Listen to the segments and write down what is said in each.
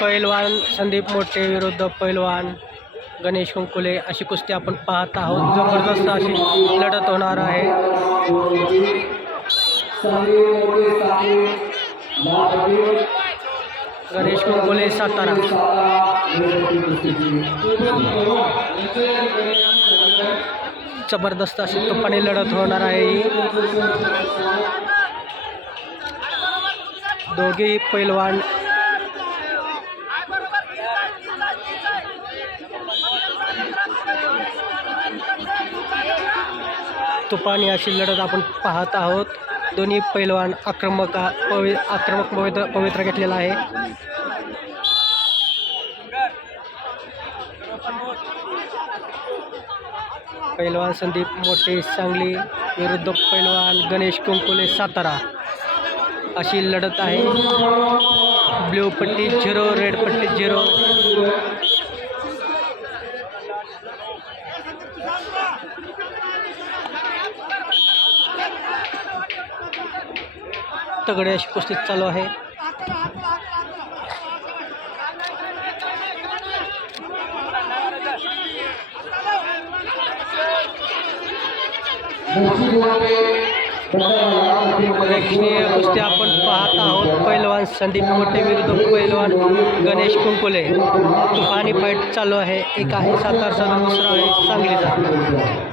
पैलवान संदीप मोठे विरुद्ध पैलवान गणेश कुंकुले अशी कुस्ती आपण पाहत आहोत जबरदस्त अशी लढत होणार आहे गणेश कुंकुले सातारा जबरदस्त अशी तुपाने लढत होणार आहे दोघेही पैलवान तुफान अशी लढत आपण पाहत आहोत दोन्ही पैलवान आक्रमक पवि आक्रमक पवित्र पवित्र घेतलेला आहे पैलवान संदीप मोठे सांगली विरुद्ध पैलवान गणेश कुंकुले सातारा अशी लढत आहे ब्ल्यू पट्टी झिरो रेड पट्टी झिरो तगडे अशी कुस्ती चालू आहे कुस्ती आपण पाहत आहोत पैलवान संदीप मोठे विरुद्ध पैलवान गणेश कुंकुले पाणी फाईट चालू आहे एक आहे सातारचा दुसरा आहे सांगलीचा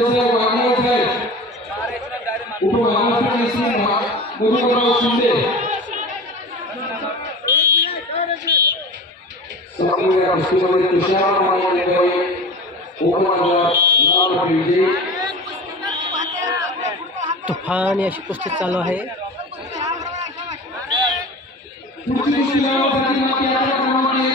చేసిన మహమ్మద్ సాహెబ్ ఇప్పుడు మహమ్మద్ చేసిన ముదుకురావు షిండే సభ్యులుగా కృష్ణమణి తుషారమాణి గారి ఉపమండల నాలుగు విజయ్ तुफान अशी कुस्ती चालू आहे पुढची कुस्ती लावण्यासाठी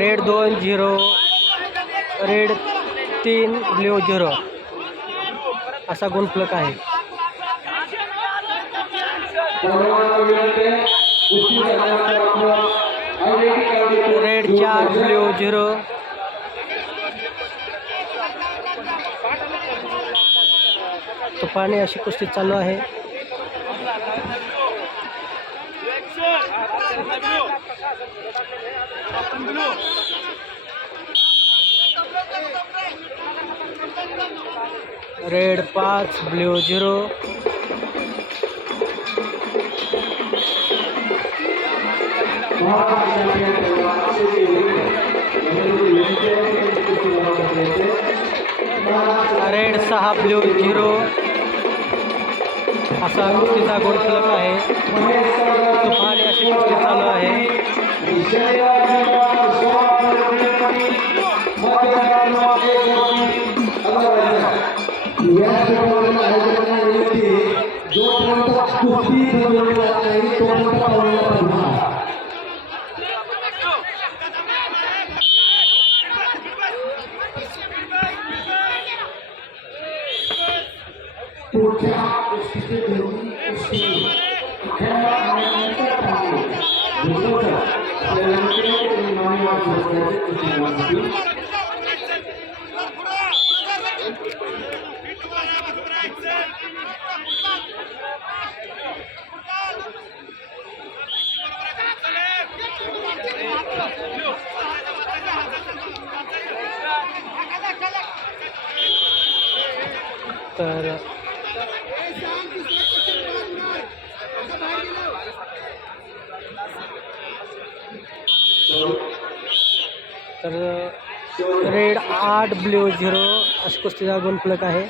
रेड दोन जीरो रेड तीन ब्ल्यू जीरो असा गुणफलक है रेड चार ब्ल्यू तो पानी अशी कुस्ती चालू आहे रेड पाँच ब्लू जीरो रेड सहा ब्लू जीरो असा कुस्तीचा गोल फलक आहे तुफान अशी चालू है तो क्या आप इसके जरूरी उसकी क्या मैं क्या पाऊँ देखो सर तेलंगाना के इमामी आप सोचते हैं कि किसी मस्जिद तर तर रेड आठ ब्ल्यू झिरो अशी कुस्तीचा गुणफलक आहे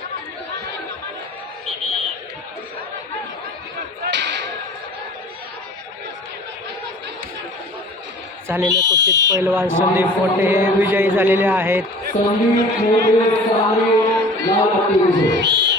झालेल्या कुस्तीत पैलवान संदीप मोठे विजयी झालेले आहेत